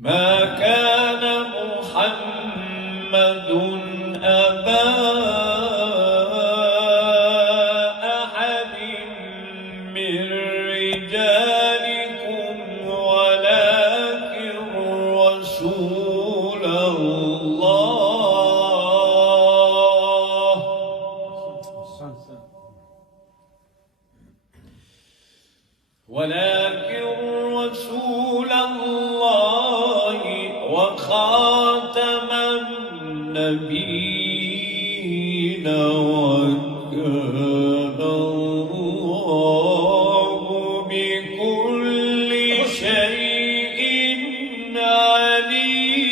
ما كان محمد أبا أحد من رجالكم ولكن رسول الله وخاتم النبيين وكان الله بكل شيء عليما.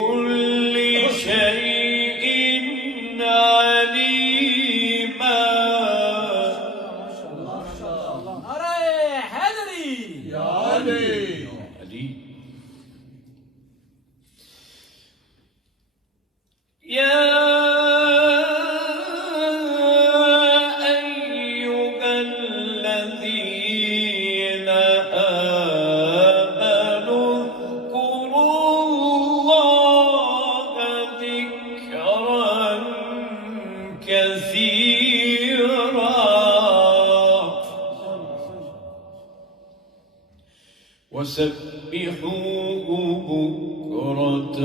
كل شيء عليما. يا أيها الذين آمنوا اذكروا الله ذكرا كثيرا وسبحوه بكرة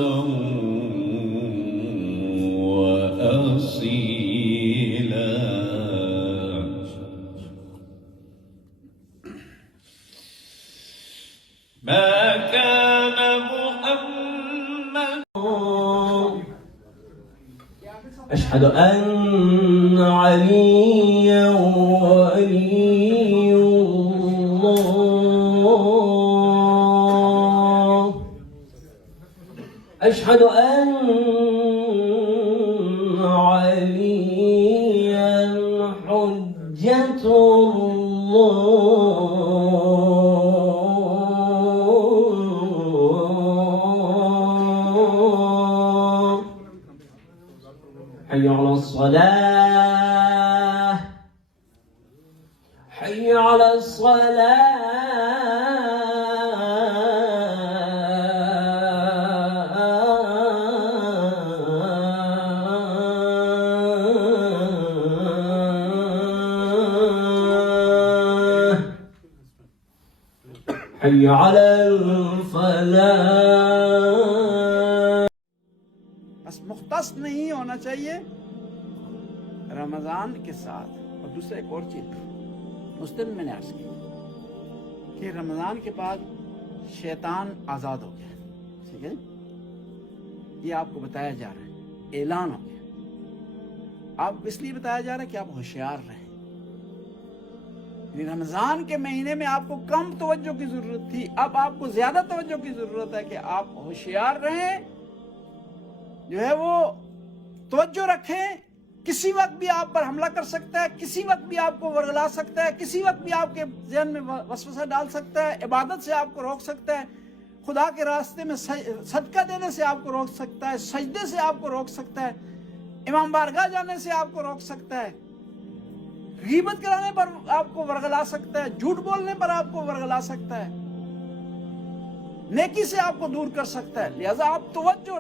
وأصيلا. ما كان محمد. أشهد أن عليا ولي الله. أشهد أن عليا حجة الله. حي على الصلاة، حي على الصلاة. حي على الفلاح. बस मुख्तस नहीं होना चाहिए रमज़ान के साथ। और दूसरा एक और चीज़ उस दिन मैंने अर्ज़ की कि रमज़ान के बाद शैतान आज़ाद हो गया, ठीक है, ये आपको बताया जा रहा है, ऐलान हो गया। आप इसलिए बताया जा रहा है कि आप होशियार रहें। रमज़ान के महीने में आपको कम तवज्जो की ज़रूरत थी, अब आपको ज़्यादा तवज्जो की ज़रूरत है कि आप होशियार रहें, जो है वो तवज्जो रखें। किसी वक्त भी आप पर हमला कर सकता है, किसी वक्त भी आपको वर्गला सकता है, किसी वक्त भी आपके ज़हन में वसवसा डाल सकता है, इबादत से आपको रोक सकता है, खुदा के रास्ते में सदका देने से आपको रोक सकता है, सजदे से आपको रोक सकता है, इमाम बारगाह जाने से आपको रोक सकता है, गीबत कराने पर आपको वर्गला सकता है, झूठ बोलने पर आपको वर्गला सकता है, नेकी से आपको दूर कर सकता है। लिहाजा आप तवज्जो